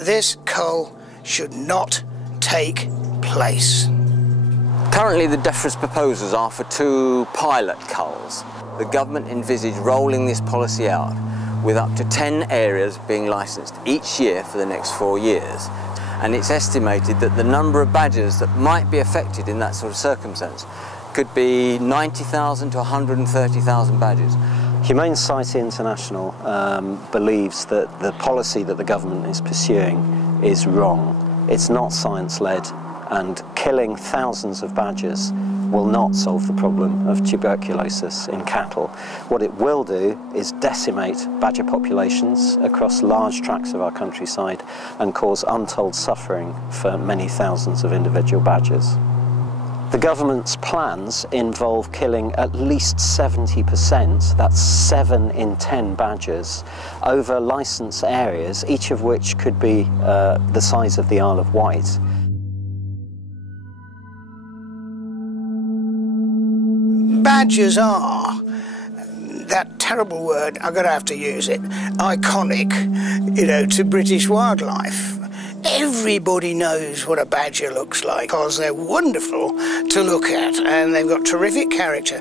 this cull should not take place. Currently the DEFRA's proposals are for 2 pilot culls. The government envisaged rolling this policy out with up to 10 areas being licensed each year for the next 4 years. And it's estimated that the number of badgers that might be affected in that sort of circumstance could be 90,000 to 130,000 badgers. Humane Society International believes that the policy that the government is pursuing is wrong. It's not science-led, and killing thousands of badgers will not solve the problem of tuberculosis in cattle. What it will do is decimate badger populations across large tracts of our countryside and cause untold suffering for many thousands of individual badgers. The government's plans involve killing at least 70%, that's 7 in 10 badgers, over licensed areas, each of which could be the size of the Isle of Wight. Badgers are, that terrible word, I'm going to have to use it, iconic, you know, to British wildlife. Everybody knows what a badger looks like because they're wonderful to look at and they've got terrific character.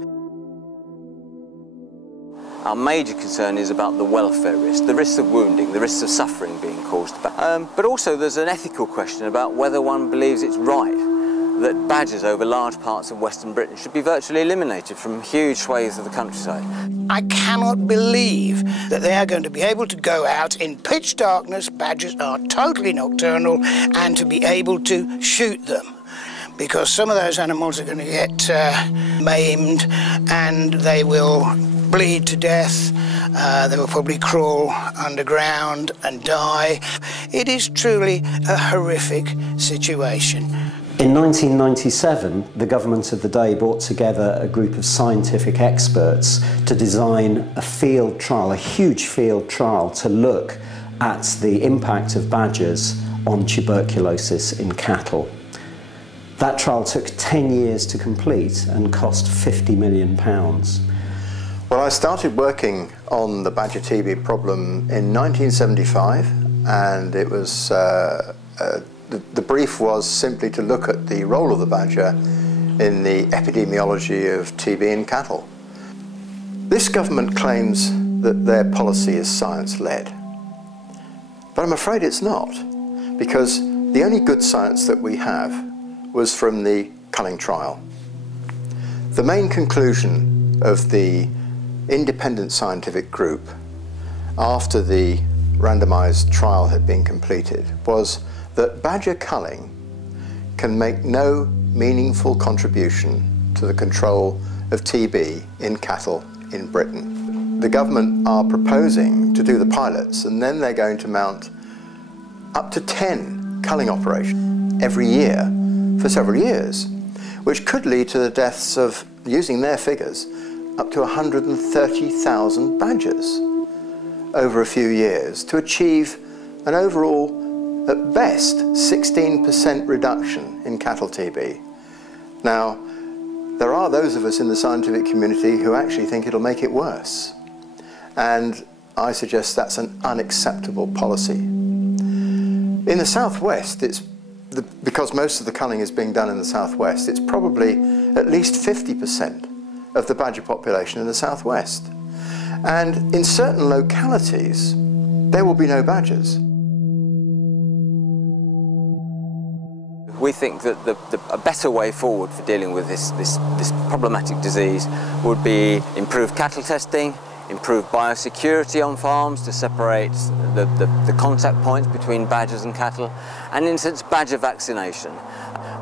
Our major concern is about the welfare risk, the risks of wounding, the risks of suffering being caused. But also there's an ethical question about whether one believes it's right that badgers over large parts of Western Britain should be virtually eliminated from huge swathes of the countryside. I cannot believe that they are going to be able to go out in pitch darkness, badgers are totally nocturnal, and to be able to shoot them. Because some of those animals are going to get maimed and they will bleed to death. They will probably crawl underground and die. It is truly a horrific situation. In 1997, the government of the day brought together a group of scientific experts to design a field trial, a huge field trial, to look at the impact of badgers on tuberculosis in cattle. That trial took 10 years to complete and cost £50 million. Well, I started working on the badger TB problem in 1975, and it was the brief was simply to look at the role of the badger in the epidemiology of TB in cattle. This government claims that their policy is science-led, but I'm afraid it's not, because the only good science that we have was from the culling trial. The main conclusion of the independent scientific group after the randomised trial had been completed was that badger culling can make no meaningful contribution to the control of TB in cattle in Britain. The government are proposing to do the pilots, and then they're going to mount up to 10 culling operations every year for several years, which could lead to the deaths of, using their figures, up to 130,000 badgers over a few years to achieve an overall, at best, 16% reduction in cattle TB. Now, there are those of us in the scientific community who actually think it'll make it worse. And I suggest that's an unacceptable policy. In the southwest, because most of the culling is being done in the southwest, it's probably at least 50% of the badger population in the southwest. And in certain localities, there will be no badgers. We think that a better way forward for dealing with this problematic disease would be improved cattle testing, improved biosecurity on farms to separate the contact points between badgers and cattle, and in a sense badger vaccination.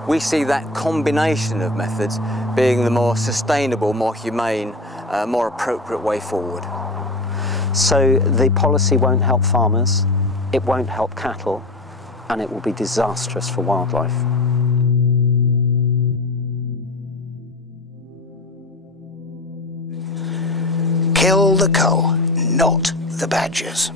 We see that combination of methods being the more sustainable, more humane, more appropriate way forward. So the policy won't help farmers, it won't help cattle, and it will be disastrous for wildlife. Kill the cull, not the badgers.